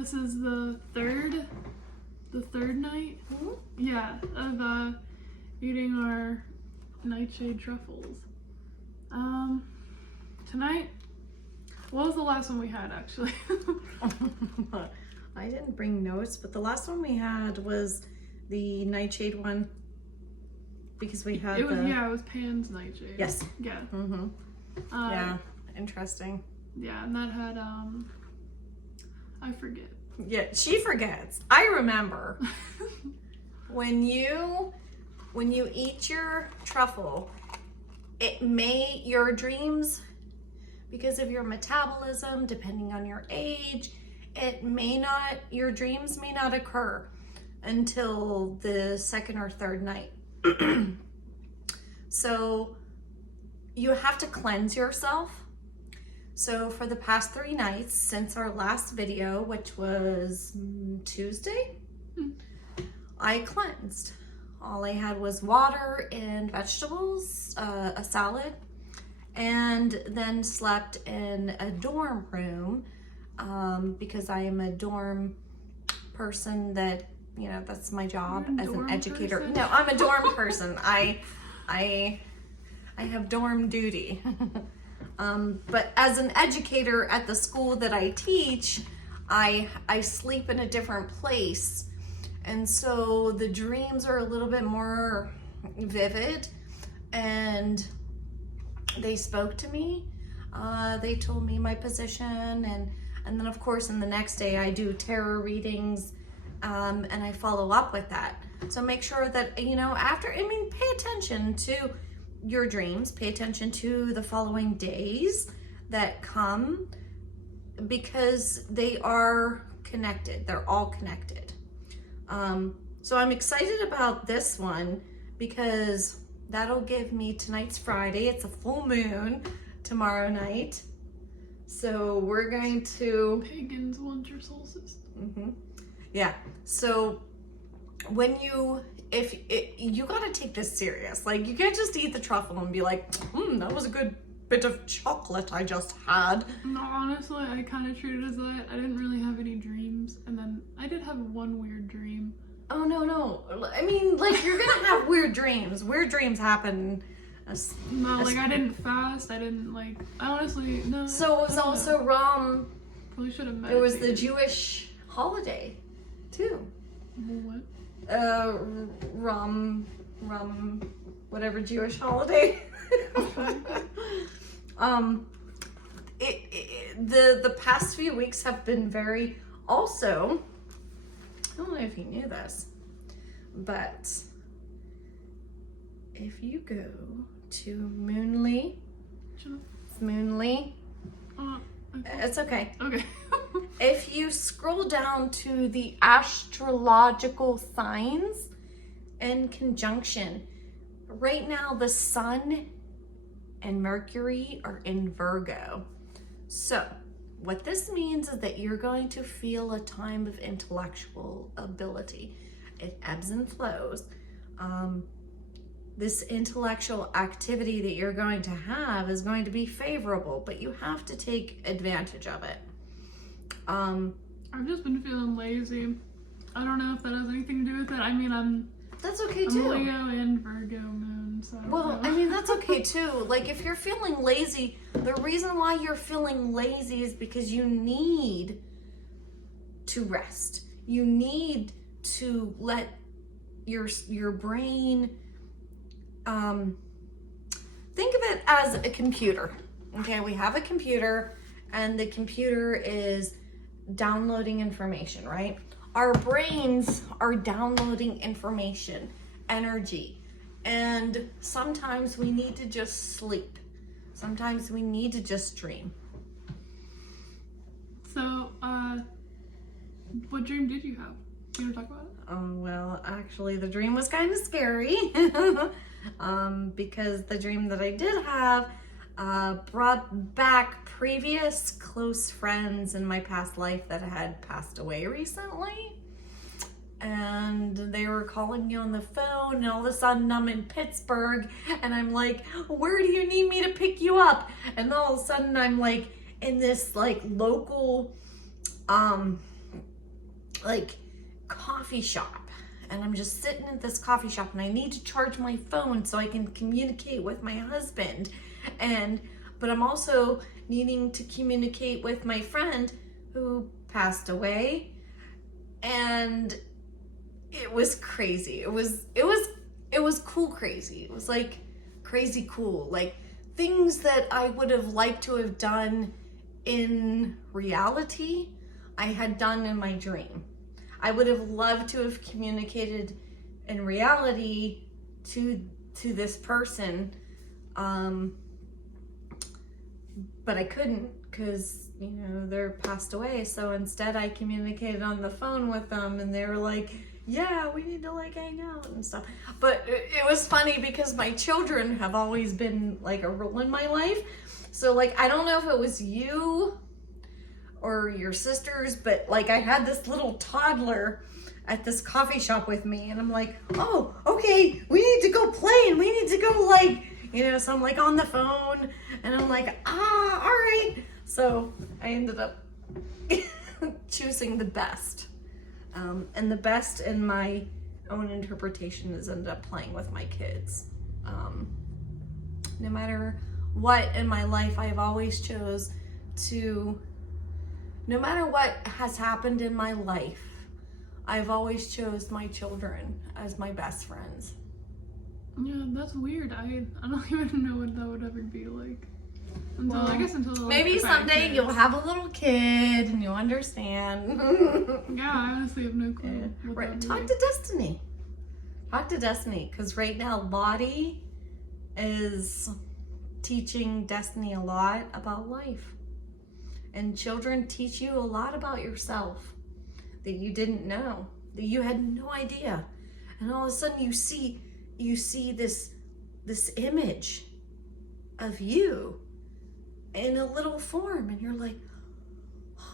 This is the third night, yeah, of eating our Nightshade truffles. Tonight, what was the last one we had actually? I didn't bring notes, but the last one we had was the Nightshade one because we had it was Pan's Nightshade. Yes. Yeah. Yeah. Interesting. Yeah, and that had I forget. Yeah, she forgets. I remember. when you eat your truffle, your dreams, because of your metabolism, depending on your age, your dreams may not occur until the second or third night. So you have to cleanse yourself. So for the past 3 nights since our last video, which was Tuesday, I cleansed. All I had was water and vegetables, a salad, and then slept in a dorm room because I am a dorm person that, that's my job as an educator. Person? No, I'm a dorm person. I have dorm duty. But as an educator at the school that I teach, I sleep in a different place. And so the dreams are a little bit more vivid, and they spoke to me. They told me my position, and then of course in the next day I do tarot readings, and I follow up with that. So make sure that, pay attention to your dreams, pay attention to the following days that come, because they are connected. They're all connected. So I'm excited about this one because that'll give me, tonight's Friday, it's a full moon tomorrow night. So we're going to... Pagan's winter solstice. Yeah, so when you gotta take this serious. Like, you can't just eat the truffle and be like, that was a good bit of chocolate I just had. No, honestly, I kind of treated it as that. I didn't really have any dreams, and then I did have one weird dream. Oh, no. I mean, like, you're gonna have weird dreams. Weird dreams happen. I didn't fast. I didn't, I honestly, no. So it was also Probably should have meditated. It was the Jewish holiday, too. What? Whatever Jewish holiday. The past few weeks have been very, also, I don't know if you knew this, but if you go to Moonly, it's okay. Okay. If you scroll down to the astrological signs and conjunction, right now the Sun and Mercury are in Virgo. So what this means is that you're going to feel a time of intellectual ability. It ebbs and flows. This intellectual activity that you're going to have is going to be favorable, but you have to take advantage of it. I've just been feeling lazy. I don't know if that has anything to do with it. I mean, that's okay too. I'm Leo and Virgo moon, so. Well, I mean, that's okay too. Like, if you're feeling lazy, the reason why you're feeling lazy is because you need to rest. You need to let your brain, think of it as a computer. Okay, we have a computer, and the computer is downloading information, right? Our brains are downloading information, energy, and sometimes we need to just sleep. Sometimes we need to just dream. So, what dream did you have? You want to talk about it? Oh, well, actually, the dream was kind of scary because the dream that I did have brought back previous close friends in my past life that had passed away recently. And they were calling me on the phone, and all of a sudden I'm in Pittsburgh, and I'm like, where do you need me to pick you up? And all of a sudden I'm like in this like local like coffee shop, and I'm just sitting at this coffee shop, and I need to charge my phone so I can communicate with my husband, but I'm also needing to communicate with my friend who passed away, and it was crazy. It was cool crazy. It was like crazy cool, like things that I would have liked to have done in reality, I had done in my dream. I would have loved to have communicated in reality to this person, but I couldn't because, you know, they're passed away. So instead I communicated on the phone with them, and they were like, yeah, we need to like hang out and stuff. But it was funny because my children have always been like a role in my life. So like, I don't know if it was you or your sisters, but like I had this little toddler at this coffee shop with me, and I'm like, oh, okay, we need to go play, and we need to go like, you know, so I'm like on the phone, and I'm like, all right. So I ended up choosing the best. And the best in my own interpretation is ended up playing with my kids. No matter what in my life, I've always chose to, no matter what has happened in my life, I've always chose my children as my best friends. Yeah, that's weird. I don't even know what that would ever be like. Until, I guess until maybe someday you'll have a little kid and you'll understand. Yeah, I honestly have no clue. Yeah. Right. Talk to Destiny. Talk to Destiny, because right now Lottie is teaching Destiny a lot about life. And children teach you a lot about yourself that you didn't know, that you had no idea. And all of a sudden you see this image of you in a little form, and you're like,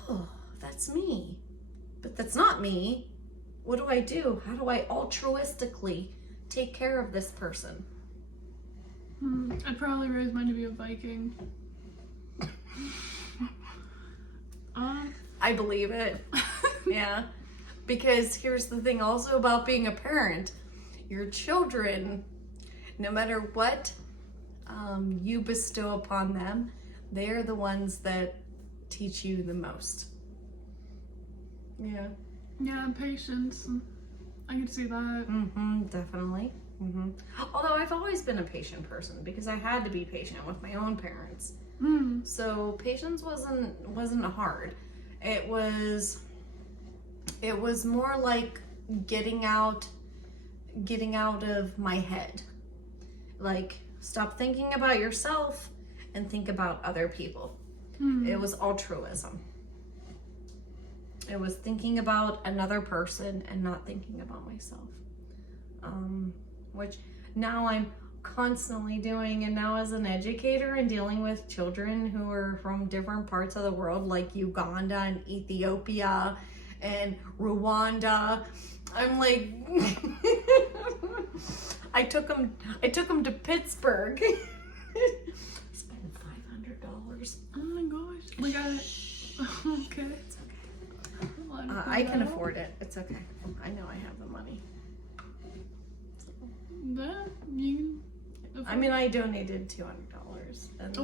oh, that's me. But that's not me. What do I do? How do I altruistically take care of this person? I'd probably raise mine to be a Viking. I believe it. Yeah. Because here's the thing also about being a parent. Your children, no matter what you bestow upon them, they're the ones that teach you the most. Yeah. Yeah, patience. I can see that. Definitely. Although I've always been a patient person because I had to be patient with my own parents. So patience wasn't hard. It was more like getting out of my head. Like, stop thinking about yourself and think about other people. It was altruism. It was thinking about another person and not thinking about myself. Which now I'm constantly doing, and now as an educator and dealing with children who are from different parts of the world, like Uganda and Ethiopia and Rwanda, I'm like, I took them to Pittsburgh. Spent $500. Oh my gosh. We got it. Okay. It's okay. I can afford it. It's okay. I know I have the money. That you. I mean, I donated $200, and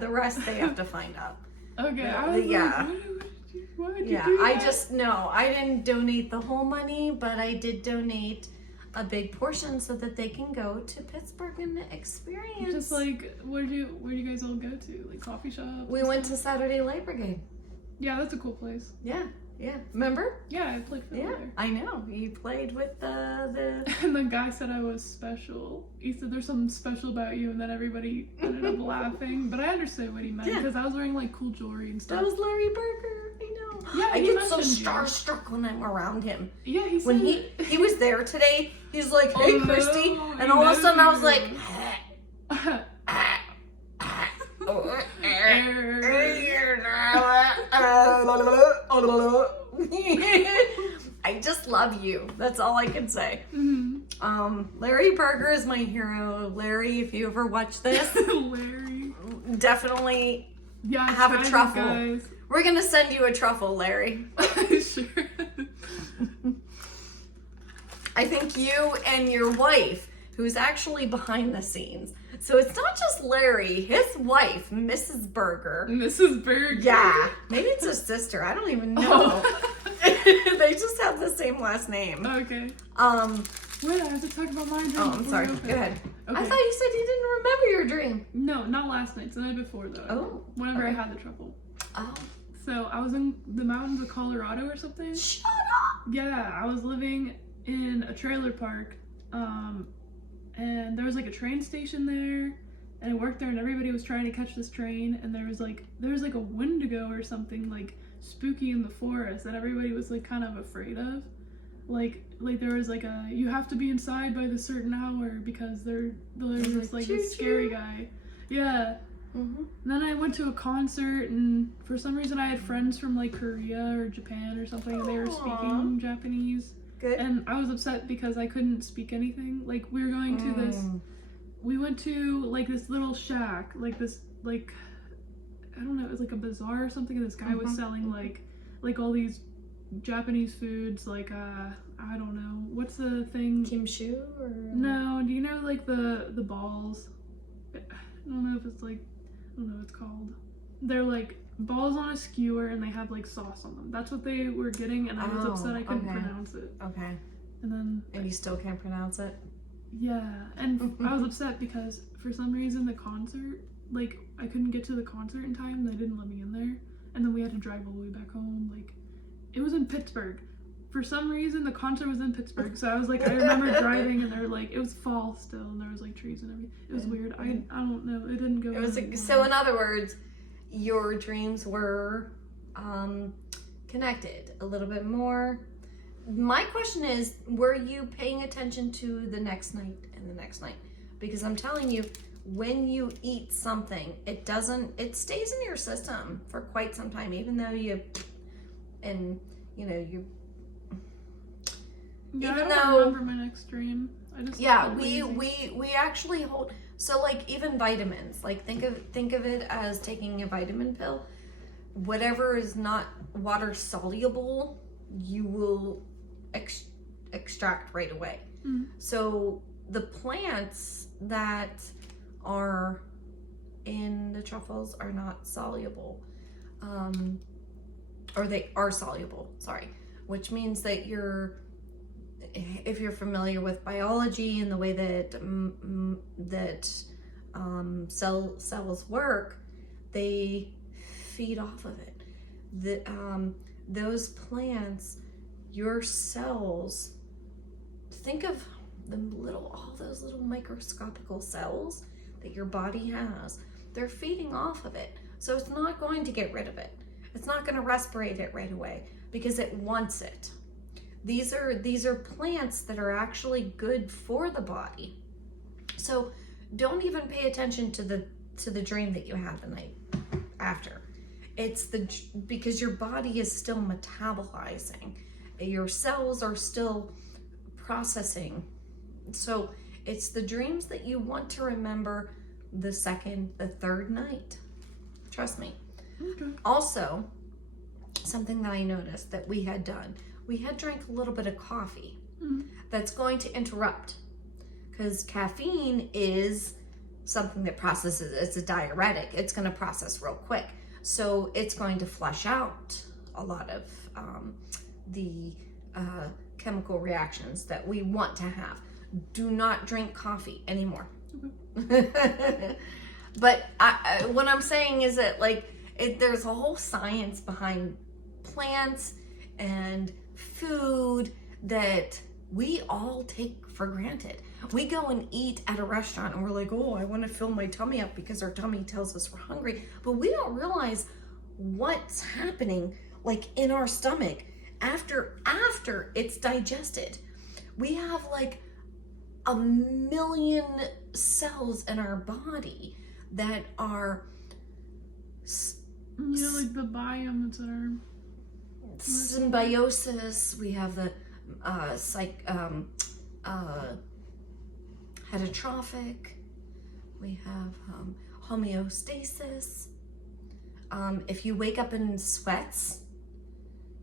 the rest they have to find out. Okay. Why would you do that? I didn't donate the whole money, but I did donate a big portion so that they can go to Pittsburgh and experience. Just like, where do you guys all go to? Like coffee shops? We went to Saturday Light Brigade. Yeah, that's a cool place. Yeah. Remember? Yeah, I played fiddle there. I know. You played with the... And the guy said I was special. He said there's something special about you, and then everybody ended up laughing. But I understood what he meant, because I was wearing like cool jewelry and stuff. That was Larry Berger. I know. Yeah, I get so starstruck when I'm around him. Yeah, he said when he was there today, he's like, "Hey, Christy," and all of a sudden I was like, I just love you. That's all I can say. Larry Berger is my hero. Larry, if you ever watch this, Larry, definitely have a truffle. Guys. We're gonna send you a truffle, Larry. Sure. I think you and your wife, who's actually behind the scenes. So it's not just Larry, his wife, Mrs. Berger. Mrs. Berger. Yeah, maybe it's his sister. I don't even know. They just have the same last name. Okay. Wait, I have to talk about my dream. Oh, I'm sorry. Go ahead. Okay. I thought you said you didn't remember your dream. No, not last night. It's the night before, though. Oh. Whenever okay. I had the truffle. Oh. So I was in the mountains of Colorado or something. Shut up. Yeah, I was living in a trailer park. And there was like a train station there, and I worked there, and everybody was trying to catch this train, and there was like a Wendigo or something like spooky in the forest that everybody was like kind of afraid of. Like there was like you have to be inside by the certain hour because there's like this scary guy. Yeah. Mm-hmm. And then I went to a concert, and for some reason I had friends from like Korea or Japan or something, and they were speaking Japanese. Good. And I was upset because I couldn't speak anything. Like we were going to this, we went to like this little shack, like this, like, I don't know, it was like a bazaar or something, and this guy was selling like all these Japanese foods, like I don't know, what's the thing? Kimchi or No, do you know like the balls? I don't know if it's like, I don't know what it's called. They're like balls on a skewer, and they have like sauce on them. That's what they were getting, and I was upset I couldn't pronounce it. Okay. And you still can't pronounce it? Yeah, and I was upset because for some reason the concert, like I couldn't get to the concert in time. They didn't let me in there, and then we had to drive all the way back home. Like it was in Pittsburgh. For some reason the concert was in Pittsburgh, so I was like, I remember driving, and they're like, it was fall still, and there was like trees and everything. It was weird. I don't know. It didn't go. It was so. In other words, your dreams were connected a little bit more. My question is, were you paying attention to the next night and the next night? Because I'm telling you, when you eat something, it stays in your system for quite some time, even though you Yeah, even I don't remember my next dream. I just we actually hold, so like even vitamins, like think of it as taking a vitamin pill. Whatever is not water soluble, you will extract right away. So the plants that are in the truffles are not soluble, or they are soluble, sorry, which means that if you're familiar with biology and the way that cells work, they feed off of it. Those plants, your cells, think of all those little microscopical cells that your body has. They're feeding off of it, so it's not going to get rid of it. It's not going to respirate it right away because it wants it. These are plants that are actually good for the body. So don't even pay attention to the dream that you had the night after. It's because your body is still metabolizing. Your cells are still processing. So it's the dreams that you want to remember the second, the third night. Trust me. Okay. Also, something that I noticed that we had done, we had drank a little bit of coffee. That's going to interrupt, because caffeine is something that processes, it's a diuretic. It's going to process real quick. So it's going to flush out a lot of the chemical reactions that we want to have. Do not drink coffee anymore. But what I'm saying is that there's a whole science behind plants and food that we all take for granted. We go and eat at a restaurant and we're like, oh, I want to fill my tummy up because our tummy tells us we're hungry. But we don't realize what's happening in our stomach after it's digested. We have 1 million cells in our body that are the biome that's in our symbiosis. We have the heterotrophic. We have homeostasis. If you wake up in sweats,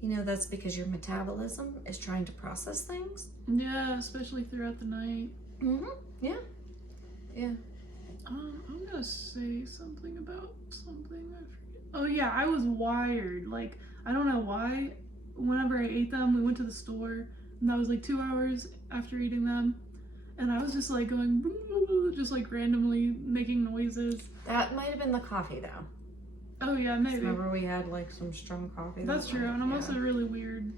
You know, that's because your metabolism is trying to process things. Yeah, especially throughout the night. Mm-hmm. Yeah. Yeah. I'm gonna say something about something. I forget. Oh yeah, I was wired. Like, I don't know why. Whenever I ate them, we went to the store, and that was like 2 hours after eating them, and I was just like going, just like randomly making noises. That might have been the coffee, though. Oh yeah, maybe. Remember we had like some strong coffee. That's true, and I'm yeah. also really weird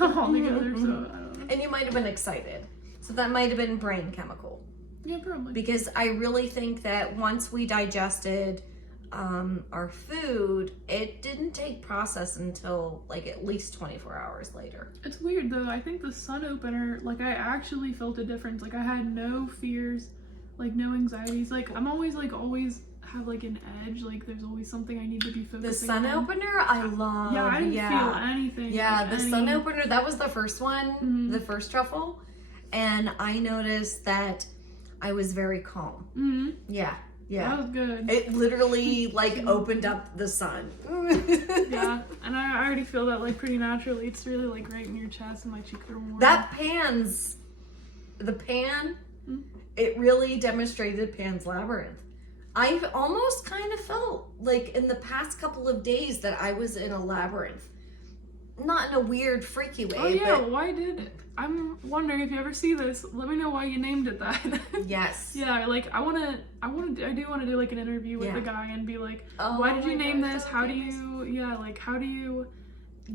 altogether, so I don't know. And you might have been excited. So that might have been brain chemical. Yeah, probably. Because I really think that once we digested our food, it didn't take process until like at least 24 hours later. It's weird though. I think the sun opener, like I actually felt a difference. Like I had no fears, like no anxieties. Like I'm always have like an edge. Like there's always something I need to be focusing on. The sun opener, I love. Yeah, I didn't feel anything. Yeah, like the sun opener, that was the first one, the first truffle. And I noticed that I was very calm. Mm-hmm. Yeah, yeah. That was good. It literally like opened up the sun. Yeah, and I already feel that like pretty naturally. It's really like right in your chest and my cheeks are warm. The pan, it really demonstrated Pan's Labyrinth. I've almost kind of felt like in the past couple of days that I was in a labyrinth. Not in a weird, freaky way. Oh yeah, but why did I'm wondering if you ever see this. Let me know why you named it that. yes. Yeah, like I do want to do like an interview with the guy and be like, why did you name this? How do you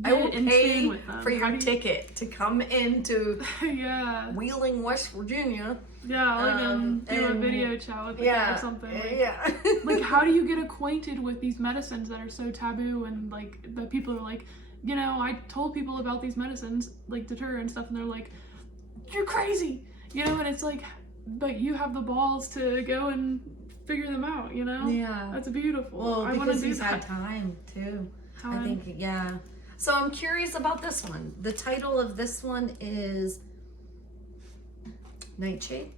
I will in pay tune with them? for your ticket to come into yeah. Wheeling, West Virginia. Yeah, like do a and- video chat with the guy or something. Like, Yeah. like how do you get acquainted with these medicines that are so taboo and like that people are like, you know, I told people about these medicines like deter and stuff and they're like, you're crazy, you know, and it's like, but you have the balls to go and figure them out, you know? Yeah. That's beautiful. Well, I want to because do he's that. had time too. I Time. think, yeah. So I'm curious about this one. The title of this one is Nightshade.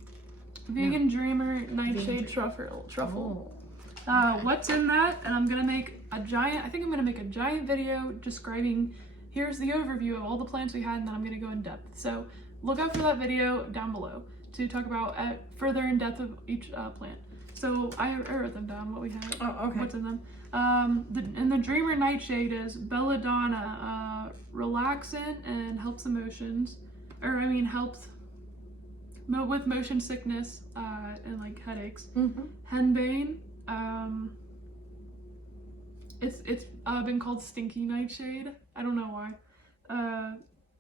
Vegan Dreamer Nightshade Truffle. What's in that? And I'm gonna make a giant video describing, here's the overview of all the plants we had, and then I'm gonna go in depth. So look out for that video down below to talk about further in depth of each plant. So I wrote them down, what we had, what's in them. And the Dreamer Nightshade is belladonna, relaxant and helps emotions, helps with motion sickness and like headaches. Henbane, it's been called Stinky Nightshade. I don't know why.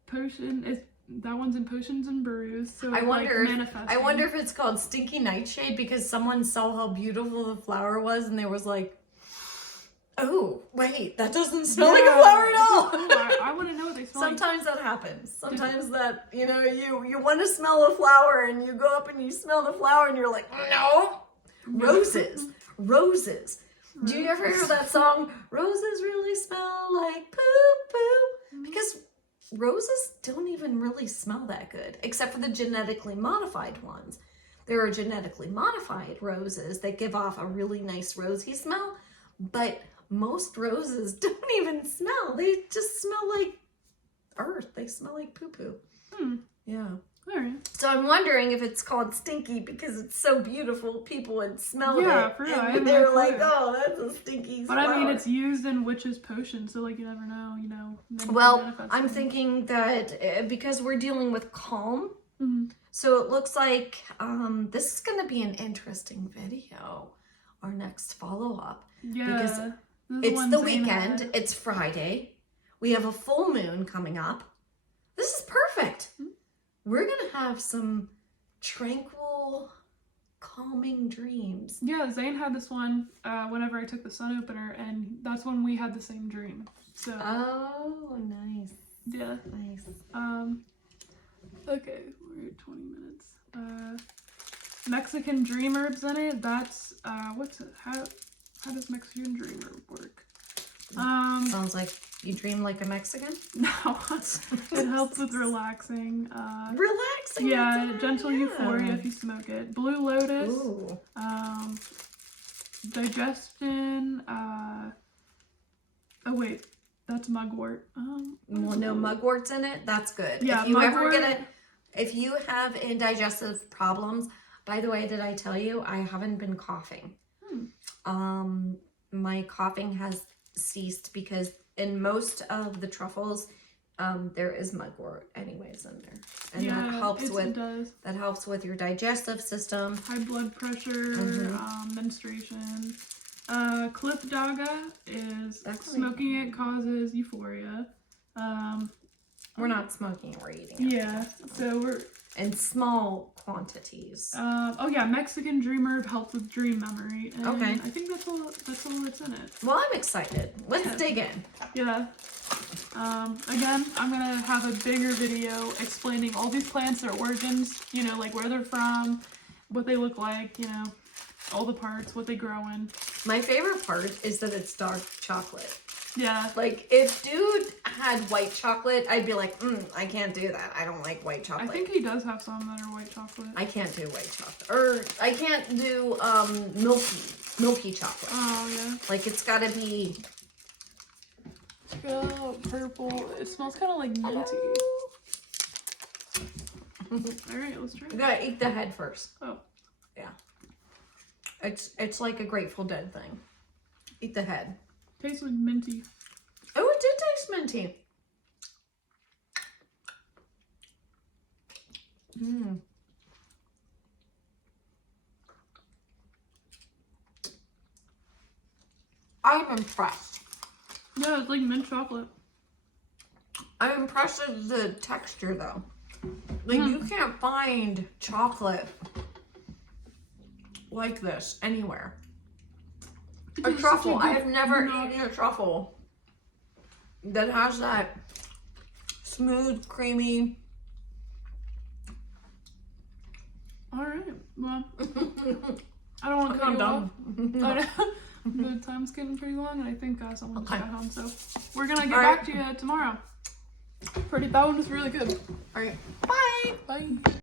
Potion is that one's in Potions and Brews. So I wonder manifesting. if it's called Stinky Nightshade because someone saw how beautiful the flower was and they was like, oh wait, that doesn't smell like a flower at all. I want to know what they smell. Sometimes that happens. Sometimes that, you know, you want to smell a flower and you go up and you smell the flower and you're like, no. Roses. Do you ever hear that song, Roses really smell like poo-poo? Because roses don't even really smell that good, except for the genetically modified ones. There are genetically modified roses that give off a really nice rosy smell, but most roses don't even smell. They just smell like earth. They smell like poo-poo. Yeah. All right. So I'm wondering if it's called stinky because it's so beautiful. People would smell it. For real. And they're like, oh, that's a stinky But flower. I mean, it's used in witches' potions, so like you never know, you know. Well, I'm thinking that because we're dealing with calm, so it looks like this is going to be an interesting video. Our next follow-up. Yeah. Because it's the weekend. It's Friday. We have a full moon coming up. This is perfect. We're going to have some tranquil, calming dreams. Yeah, Zane had this one whenever I took the sun opener, and that's when we had the same dream. So. Oh, nice. Yeah. Nice. Okay, we're at 20 minutes. Mexican dream herbs in it. That's what's it? How does Mexican dream herb work? Sounds like you dream like a Mexican. No, it helps with relaxing. Relaxing. Yeah, gentle euphoria if you smoke it. Blue lotus. Ooh. Digestion. Oh wait, That's mugwort. Well, no mugwort's in it. That's good. Yeah, if you ever mugwort. get it, if you have indigestive problems, by the way, did I tell you I haven't been coughing? My coughing has ceased because in most of the truffles, there is mugwort anyways in there, and Yeah, that helps it does. that helps with your digestive system. High blood pressure, menstruation. Cliff Daga is smoking it causes euphoria. We're not smoking it, we're eating it. Yeah, so we're in small quantities. Oh yeah, Mexican dream herb helps with dream memory. And Okay. I think that's all that's in it. Well, I'm excited. Let's dig in. Yeah. Again, I'm gonna have a bigger video explaining all these plants, their origins, you know, like where they're from, what they look like, you know, all the parts, what they grow in. My favorite part is that it's dark chocolate. Yeah. Like, if dude had white chocolate, I'd be like, I can't do that. I don't like white I chocolate. think he does have some that are white chocolate. I can't do white chocolate. Or I can't do milky chocolate. Oh yeah. Like, it's gotta be... Oh, purple. It smells kind of like minty. Alright, let's try You it. gotta eat the head first. Oh. Yeah. It's like a Grateful Dead thing. Eat the head. Tastes like minty. Oh, it did taste minty. I'm impressed. Yeah, it's like mint chocolate. I'm impressed with the texture though. Like you can't find chocolate like this anywhere. A It's truffle. such a I good have never nut. eaten a truffle that has that smooth, creamy. Alright, well, I don't want to cut you off. The time's getting pretty long, and I think someone just got home, so we're gonna get back to you tomorrow. That one was really good. All right. Bye. Bye.